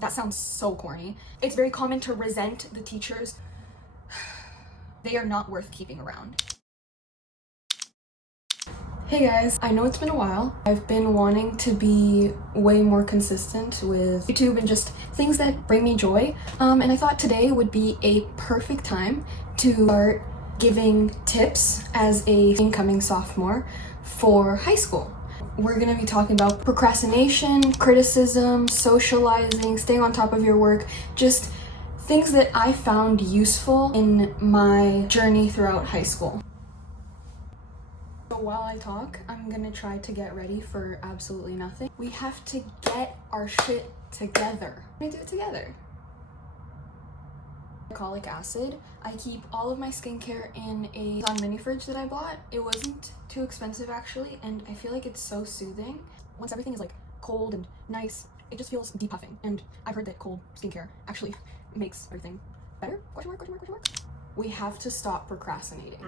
That sounds so corny. It's very common to resent the teachers. They are not worth keeping around. Hey guys, I know it's been a while. I've been wanting to be way more consistent with YouTube and just things that bring me joy. And I thought today would be a perfect time to start giving tips as a incoming sophomore for high school. We're gonna be talking about procrastination, criticism, socializing, staying on top of your work, just things that I found useful in my journey throughout high school. So while I talk, I'm gonna try to get ready for absolutely nothing. We have to get our shit together. We're gonna do it together. Glycolic acid. I keep all of my skincare in a mini fridge that I bought. It wasn't too expensive actually, and I feel like it's so soothing. Once everything is like cold and nice, it just feels depuffing. And I've heard that cold skincare actually makes everything better? Question mark, question mark, question mark. We have to stop procrastinating.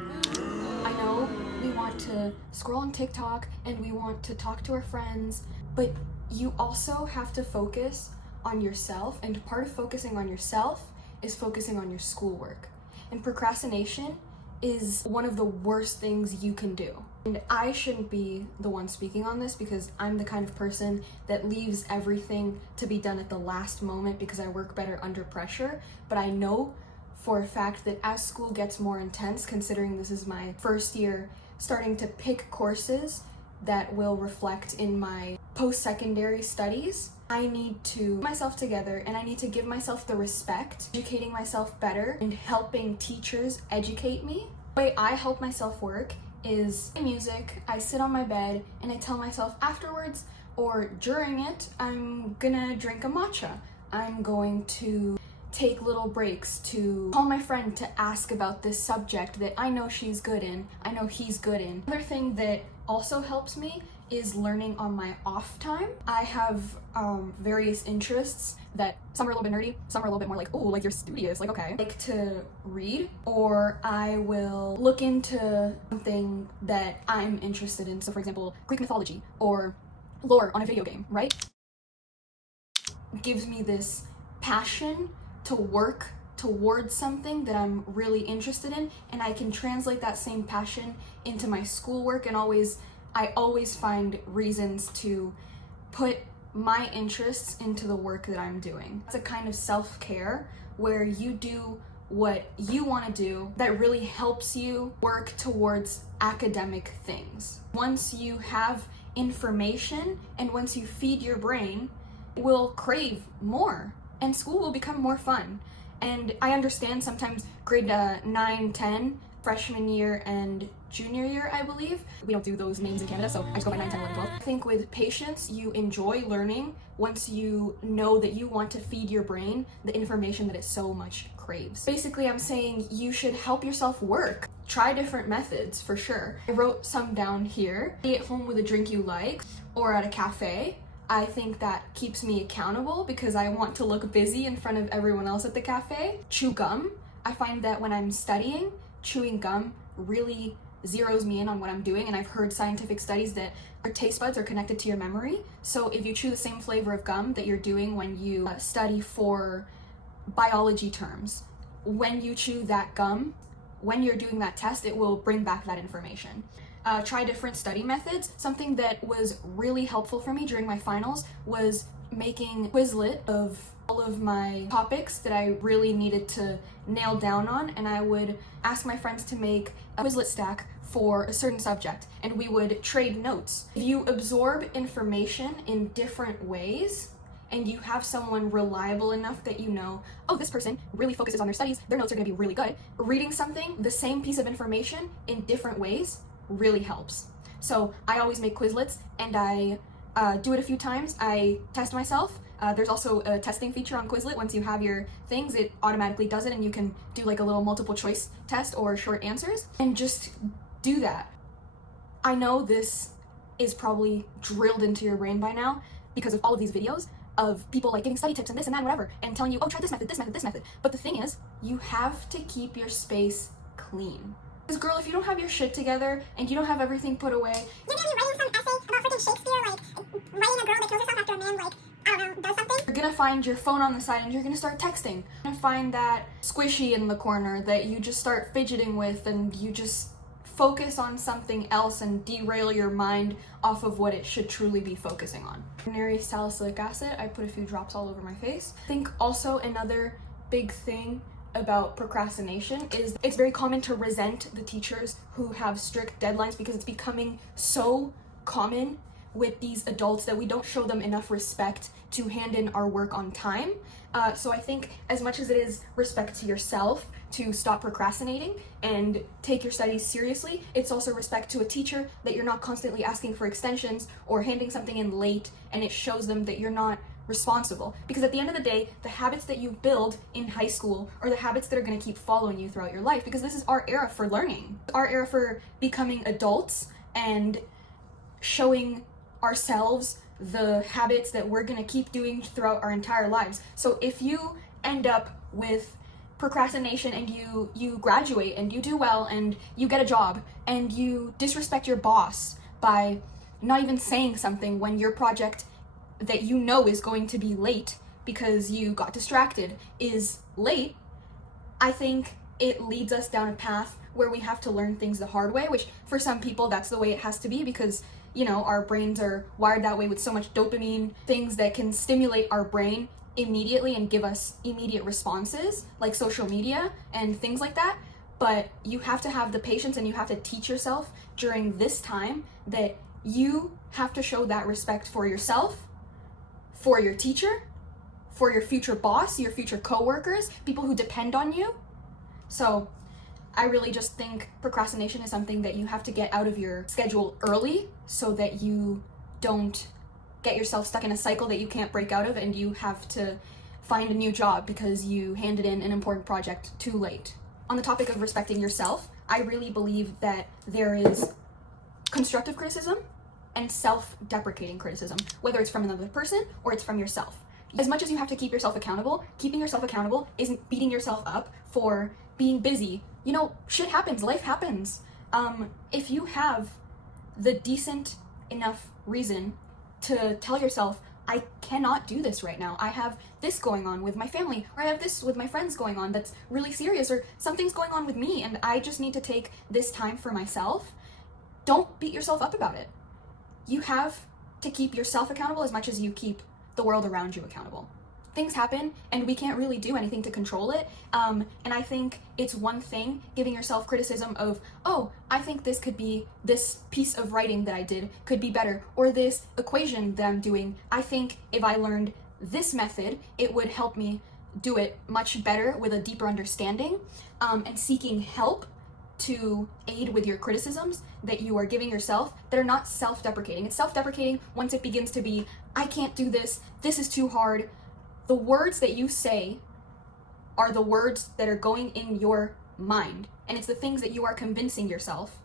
I know we want to scroll on TikTok and we want to talk to our friends, but you also have to focus on yourself, and part of focusing on yourself is focusing on your schoolwork. And procrastination is one of the worst things you can do. And I shouldn't be the one speaking on this because I'm the kind of person that leaves everything to be done at the last moment because I work better under pressure, but I know for a fact that as school gets more intense, considering this is my first year starting to pick courses that will reflect in my post-secondary studies, I need to put myself together and I need to give myself the respect, educating myself better and helping teachers educate me. The way I help myself work is music. I sit on my bed and I tell myself afterwards or during it, I'm gonna drink a matcha. I'm going to take little breaks to call my friend to ask about this subject that I know she's good in, I know he's good in. Another thing that also helps me is learning on my off time. I have various interests that some are a little bit nerdy, some are a little bit more like, oh, like you're studious, like okay. I like to read, or I will look into something that I'm interested in. So for example, Greek mythology or lore on a video game, right? Gives me this passion to work towards something that I'm really interested in, and I can translate that same passion into my schoolwork, and I always find reasons to put my interests into the work that I'm doing. It's a kind of self-care where you do what you want to do that really helps you work towards academic things. Once you have information and once you feed your brain, it will crave more and school will become more fun. And I understand sometimes grade 9, 10, freshman year and junior year, I believe. We don't do those names in Canada, so I just go by 9, 10, 11, 12. I think with patience, you enjoy learning once you know that you want to feed your brain the information that it so much craves. Basically, I'm saying you should help yourself work. Try different methods for sure. I wrote some down here. Stay at home with a drink you like or at a cafe. I think that keeps me accountable because I want to look busy in front of everyone else at the cafe. Chew gum. I find that when I'm studying, chewing gum really zeroes me in on what I'm doing, and I've heard scientific studies that our taste buds are connected to your memory. So if you chew the same flavor of gum that you're doing when you study for biology terms, when you chew that gum, when you're doing that test, it will bring back that information. Try different study methods. Something that was really helpful for me during my finals was making a Quizlet of all of my topics that I really needed to nail down on, and I would ask my friends to make a Quizlet stack for a certain subject, and we would trade notes. If you absorb information in different ways, and you have someone reliable enough that you know, oh, this person really focuses on their studies, their notes are gonna be really good. Reading something, the same piece of information in different ways, really helps. So I always make Quizlets and I do it a few times. I test myself. There's also a testing feature on Quizlet. Once you have your things, it automatically does it and you can do like a little multiple choice test or short answers and just do that. I know this is probably drilled into your brain by now because of all of these videos of people like giving study tips and this and that and whatever and telling you, oh, try this method, this method, this method. But the thing is, you have to keep your space clean. Because girl, if you don't have your shit together and you don't have everything put away, you're gonna be writing some essay about freaking Shakespeare, like writing a girl that kills herself after a man like I don't know, does something. You're gonna find your phone on the side and you're gonna start texting. You're gonna find that squishy in the corner that you just start fidgeting with, and you just focus on something else and derail your mind off of what it should truly be focusing on. Ordinary salicylic acid, I put a few drops all over my face. I think also another big thing about procrastination is it's very common to resent the teachers who have strict deadlines, because it's becoming so common with these adults that we don't show them enough respect to hand in our work on time. So I think as much as it is respect to yourself to stop procrastinating and take your studies seriously, it's also respect to a teacher that you're not constantly asking for extensions or handing something in late, and it shows them that you're not responsible. Because at the end of the day, the habits that you build in high school are the habits that are going to keep following you throughout your life, because this is our era for learning, our era for becoming adults and showing ourselves the habits that we're going to keep doing throughout our entire lives. So if you end up with procrastination and you graduate and you do well and you get a job and you disrespect your boss by not even saying something when your project that you know is going to be late because you got distracted is late, I think it leads us down a path where we have to learn things the hard way, which for some people that's the way it has to be, because you know, our brains are wired that way with so much dopamine, things that can stimulate our brain immediately and give us immediate responses, like social media and things like that. But you have to have the patience, and you have to teach yourself during this time that you have to show that respect for yourself, for your teacher, for your future boss, your future coworkers, people who depend on you. So I really just think procrastination is something that you have to get out of your schedule early so that you don't get yourself stuck in a cycle that you can't break out of, and you have to find a new job because you handed in an important project too late. On the topic of respecting yourself, I really believe that there is constructive criticism and self-deprecating criticism, whether it's from another person or it's from yourself. As much as you have to keep yourself accountable, keeping yourself accountable isn't beating yourself up for being busy. You know, shit happens, life happens. If you have the decent enough reason to tell yourself, I cannot do this right now, I have this going on with my family, or I have this with my friends going on that's really serious, or something's going on with me and I just need to take this time for myself, don't beat yourself up about it. You have to keep yourself accountable as much as you keep the world around you accountable. Things happen and we can't really do anything to control it. And I think it's one thing giving yourself criticism of, oh, I think this piece of writing that I did could be better, or this equation that I'm doing, I think if I learned this method, it would help me do it much better with a deeper understanding, and seeking help to aid with your criticisms that you are giving yourself that are not self-deprecating. It's self-deprecating once it begins to be, I can't do this, this is too hard. The words that you say are the words that are going in your mind, and it's the things that you are convincing yourself,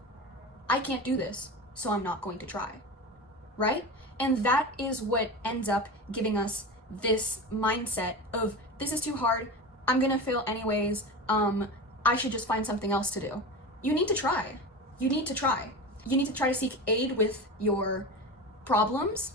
I can't do this, so I'm not going to try, right? And that is what ends up giving us this mindset of, this is too hard, I'm gonna fail anyways, I should just find something else to do. You need to try. You need to try. You need to try to seek aid with your problems,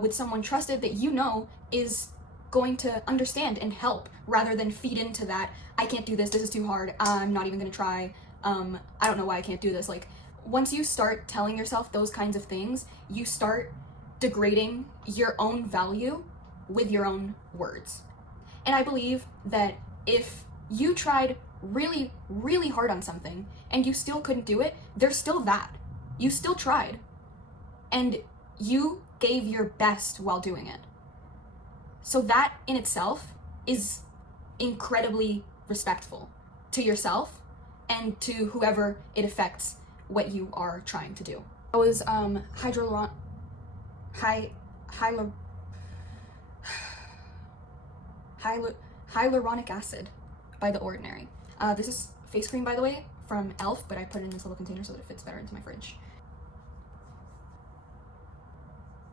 with someone trusted that you know is going to understand and help, rather than feed into that, I can't do this is too hard, I'm not even gonna try, I don't know why I can't do this. Like, once you start telling yourself those kinds of things, you start degrading your own value with your own words. And I believe that if you tried really, really hard on something and you still couldn't do it, there's still that. You still tried. And you gave your best while doing it. So that in itself is incredibly respectful to yourself and to whoever it affects what you are trying to do. That was hyaluronic acid by The Ordinary. This is face cream, by the way, from e.l.f., but I put it in this little container so that it fits better into my fridge.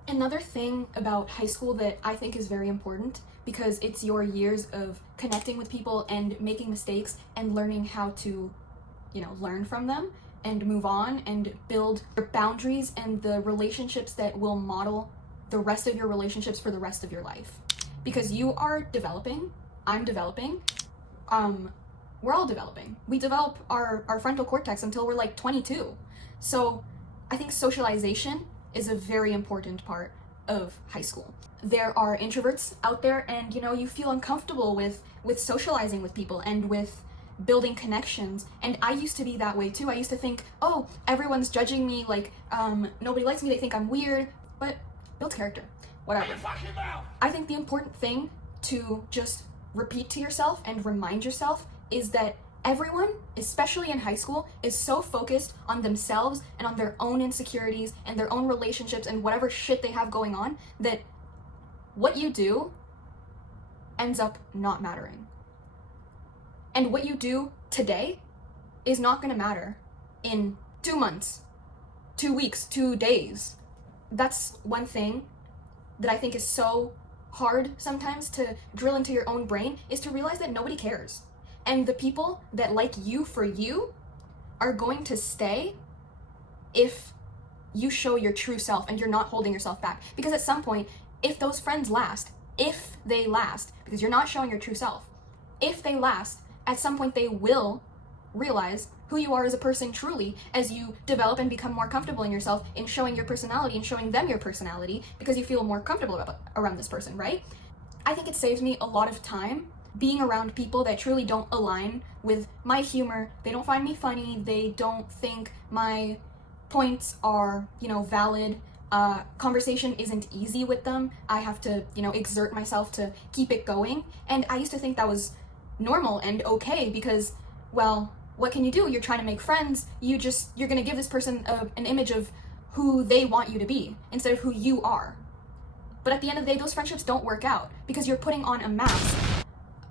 Another thing about high school that I think is very important, because it's your years of connecting with people and making mistakes and learning how to, learn from them and move on and build your boundaries and the relationships that will model the rest of your relationships for the rest of your life. because you are developing, I'm developing, we're all developing. We develop our frontal cortex until we're like 22. So I think socialization is a very important part of high school. There are introverts out there, and you feel uncomfortable with socializing with people and with building connections. And I used to be that way too. I used to think, oh, everyone's judging me, like nobody likes me, they think I'm weird. But build character, whatever. I think the important thing to just repeat to yourself and remind yourself is that everyone, especially in high school, is so focused on themselves and on their own insecurities and their own relationships and whatever shit they have going on, that what you do ends up not mattering. And what you do today is not going to matter in 2 months, 2 weeks, 2 days. That's one thing that I think is so hard sometimes to drill into your own brain, is to realize that nobody cares. And the people that like you for you are going to stay if you show your true self and you're not holding yourself back. Because at some point, if those friends last, if they last, because you're not showing your true self, if they last, at some point they will realize who you are as a person truly, as you develop and become more comfortable in yourself, in showing your personality and showing them your personality, because you feel more comfortable around this person, right? I think it saves me a lot of time being around people that truly don't align with my humor. They don't find me funny. They don't think my points are, valid. Conversation isn't easy with them. I have to, exert myself to keep it going. And I used to think that was normal and okay because, well, what can you do? You're trying to make friends. You're going to give this person an image of who they want you to be instead of who you are. But at the end of the day, those friendships don't work out because you're putting on a mask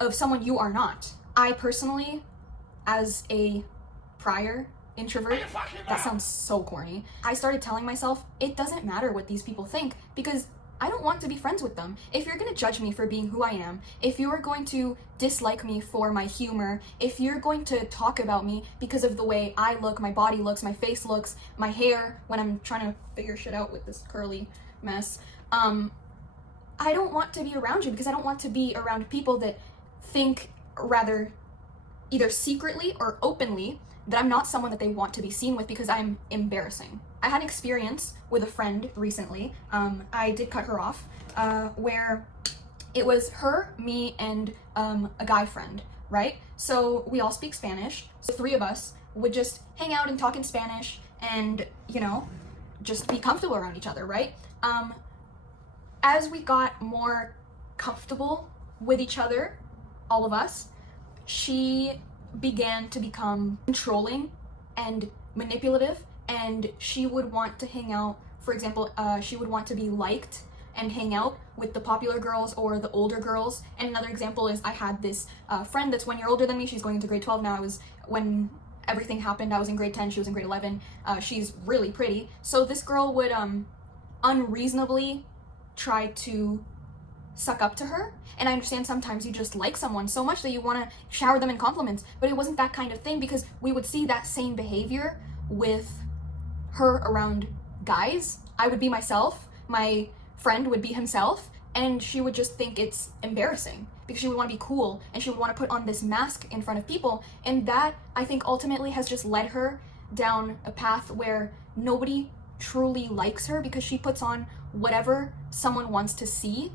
of someone you are not. I personally, as a prior introvert, that sounds so corny, I started telling myself it doesn't matter what these people think because I don't want to be friends with them. If you're going to judge me for being who I am, if you're going to dislike me for my humor, if you're going to talk about me because of the way I look, my body looks, my face looks, my hair, when I'm trying to figure shit out with this curly mess, I don't want to be around you because I don't want to be around people that think, rather either secretly or openly, that I'm not someone that they want to be seen with because I'm embarrassing. I had an experience with a friend recently, I did cut her off, where it was her, me, and a guy friend, right? So we all speak Spanish, so 3 of us would just hang out and talk in Spanish and, just be comfortable around each other, right? As we got more comfortable with each other, all of us, she began to become controlling and manipulative, and she would want to hang out, for example, she would want to be liked and hang out with the popular girls or the older girls. And another example is I had this friend that's 1 year older than me. She's going into grade 12 now. When everything happened, I was in grade 10, she was in grade 11. She's really pretty. So this girl would unreasonably try to suck up to her. And I understand sometimes you just like someone so much that you want to shower them in compliments, but it wasn't that kind of thing because we would see that same behavior with her around guys. I would be myself, my friend would be himself, and she would just think it's embarrassing because she would want to be cool and she would want to put on this mask in front of people. And that, I think, ultimately has just led her down a path where nobody truly likes her because she puts on whatever someone wants to see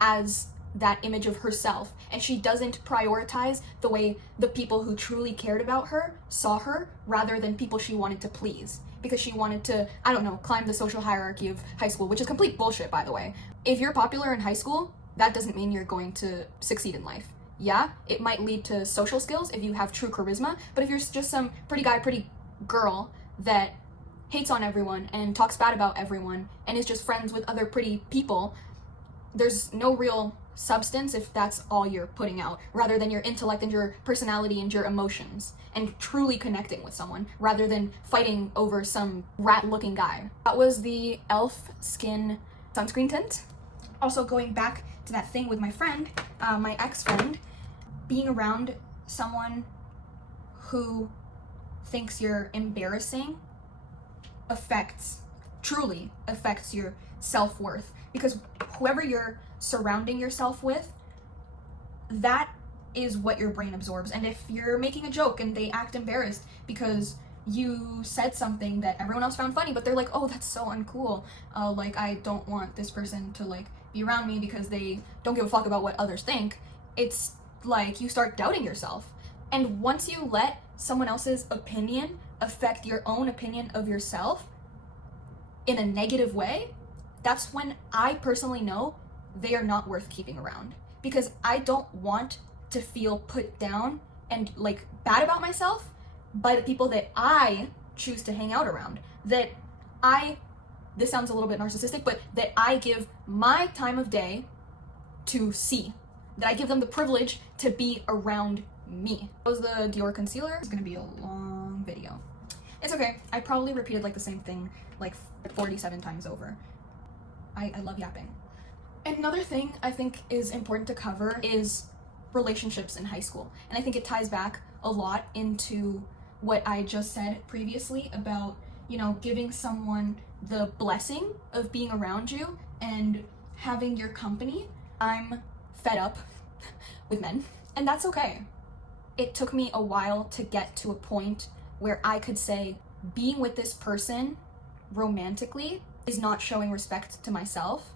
as that image of herself, and she doesn't prioritize the way the people who truly cared about her saw her rather than people she wanted to please because she wanted to, I don't know, climb the social hierarchy of high school, which is complete bullshit, by the way. If you're popular in high school, that doesn't mean you're going to succeed in life. Yeah, it might lead to social skills if you have true charisma, but if you're just some pretty guy, pretty girl that hates on everyone and talks bad about everyone and is just friends with other pretty people, there's no real substance if that's all you're putting out, rather than your intellect and your personality and your emotions and truly connecting with someone rather than fighting over some rat-looking guy. That was the e.l.f. Skin sunscreen tint. Also, going back to that thing with my friend, my ex-friend, being around someone who thinks you're embarrassing truly affects your self-worth. because whoever you're surrounding yourself with, that is what your brain absorbs. And if you're making a joke and they act embarrassed because you said something that everyone else found funny, but they're like, oh, that's so uncool, like I don't want this person to like be around me because they don't give a fuck about what others think, it's like you start doubting yourself. And once you let someone else's opinion affect your own opinion of yourself in a negative way, that's when I personally know they are not worth keeping around, because I don't want to feel put down and like bad about myself by the people that I choose to hang out around, that this sounds a little bit narcissistic, but that I give my time of day to see, that I give them the privilege to be around me. That was the Dior concealer. It's gonna be a long video. It's okay. I probably repeated like the same thing like 47 times over. I love yapping. Another thing I think is important to cover is relationships in high school. And I think it ties back a lot into what I just said previously about, you know, giving someone the blessing of being around you and having your company. I'm fed up with men, and that's okay. It took me a while to get to a point where I could say being with this person romantically is not showing respect to myself,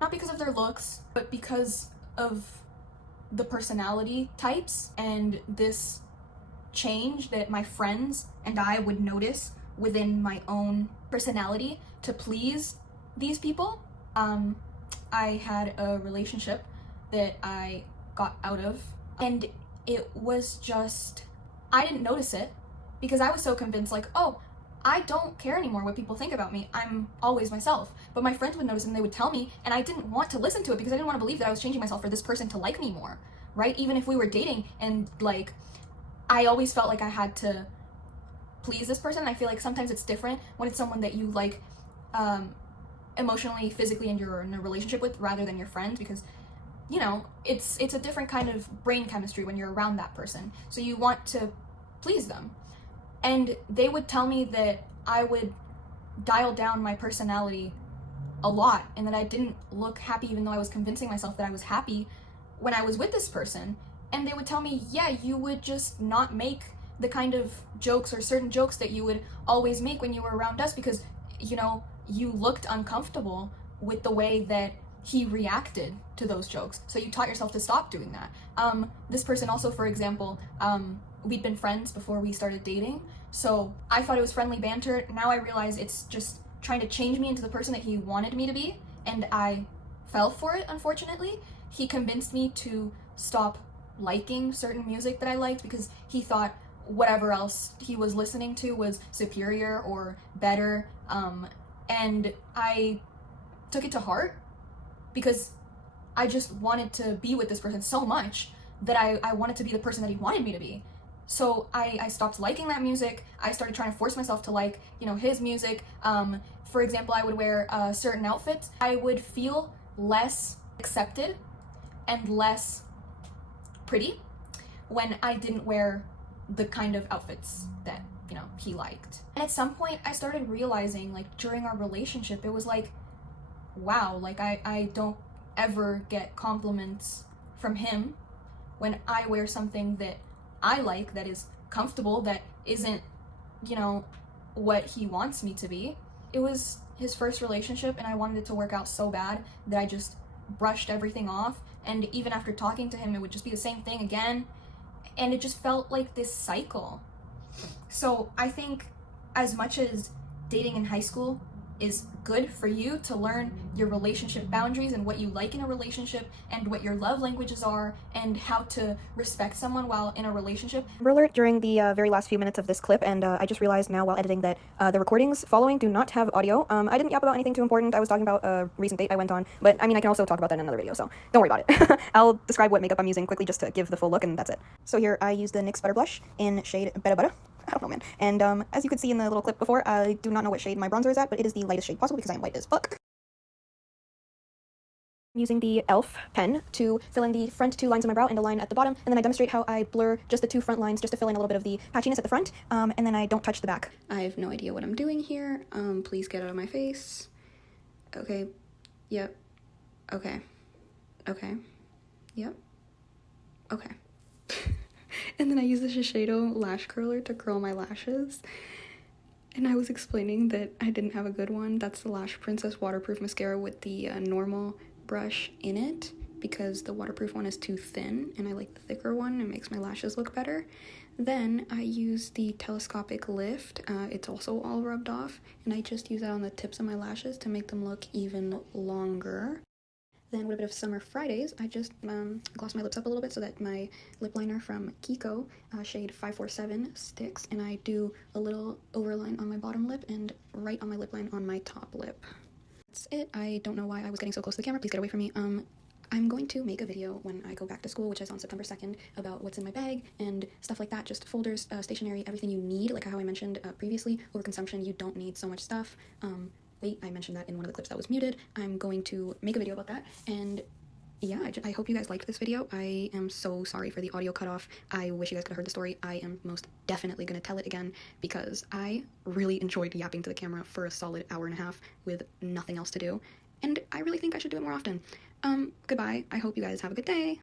not because of their looks, but because of the personality types and this change that my friends and I would notice within my own personality to please these people. I had a relationship that I got out of, and it was just, I didn't notice it because I was so convinced like, oh, I don't care anymore what people think about me. I'm always myself. But my friends would notice and they would tell me, and I didn't want to listen to it because I didn't want to believe that I was changing myself for this person to like me more, right? Even if we were dating, and like, I always felt like I had to please this person. I feel like sometimes it's different when it's someone that you like emotionally, physically, and you're in a relationship with rather than your friends, because you know, it's a different kind of brain chemistry when you're around that person. So you want to please them. And they would tell me that I would dial down my personality a lot and that I didn't look happy, even though I was convincing myself that I was happy when I was with this person. And they would tell me, yeah, you would just not make the kind of jokes or certain jokes that you would always make when you were around us because, you know, you looked uncomfortable with the way that he reacted to those jokes. So you taught yourself to stop doing that. This person also, for example, we'd been friends before we started dating. So I thought it was friendly banter. Now I realize it's just trying to change me into the person that he wanted me to be. And I fell for it, unfortunately. He convinced me to stop liking certain music that I liked because he thought whatever else he was listening to was superior or better. And I took it to heart because I just wanted to be with this person so much that I wanted to be the person that he wanted me to be. So I stopped liking that music. I started trying to force myself to like, you know, his music. For example, I would wear certain outfits. I would feel less accepted and less pretty when I didn't wear the kind of outfits that, you know, he liked. And at some point I started realizing, like, during our relationship, it was like, wow, like I don't ever get compliments from him when I wear something that I like, that is comfortable, that isn't, you know, what he wants me to be. It was his first relationship and I wanted it to work out so bad that I just brushed everything off. And even after talking to him, it would just be the same thing again. And it just felt like this cycle. So I think as much as dating in high school is good for you to learn your relationship boundaries and what you like in a relationship and what your love languages are and how to respect someone while in a relationship. Alert during the very last few minutes of this clip, and I just realized now while editing that the recordings following do not have audio. I didn't yap about anything too important. I was talking about a recent date I went on, but I mean, I can also talk about that in another video, so don't worry about it. I'll describe what makeup I'm using quickly just to give the full look, and that's it. So here I use the NYX Butter Blush in shade Betta Butta. I don't know, man. And as you could see in the little clip before, I do not know what shade my bronzer is at, but it is the lightest shade possible because I am white as fuck. I'm using the e.l.f. pen to fill in the front two lines of my brow and a line at the bottom, and then I demonstrate how I blur just the two front lines just to fill in a little bit of the patchiness at the front, and then I don't touch the back. I have no idea what I'm doing here. Please get out of my face. Okay, yep, Okay. Okay. Yep. Okay. And then I use the Shiseido lash curler to curl my lashes. And I was explaining that I didn't have a good one. That's the Lash Princess waterproof mascara with the normal brush in it, because the waterproof one is too thin and I like the thicker one. It makes my lashes look better. Then I use the telescopic lift. It's also all rubbed off, and I just use that on the tips of my lashes to make them look even longer. Then with a bit of Summer Fridays, I just gloss my lips up a little bit so that my lip liner from Kiko, shade 547, sticks, and I do a little overline on my bottom lip and right on my lip line on my top lip. That's it. I don't know why I was getting so close to the camera. Please get away from me. I'm going to make a video when I go back to school, which is on September 2nd, about what's in my bag and stuff like that. Just folders, stationery, everything you need, like how I mentioned previously. Overconsumption, you don't need so much stuff. Wait, I mentioned that in one of the clips that was muted. I'm going to make a video about that, and yeah, I hope you guys liked this video. I am so sorry for the audio cutoff. I wish you guys could have heard the story. I am most definitely going to tell it again, because I really enjoyed yapping to the camera for a solid hour and a half with nothing else to do, and I really think I should do it more often. Goodbye. I hope you guys have a good day.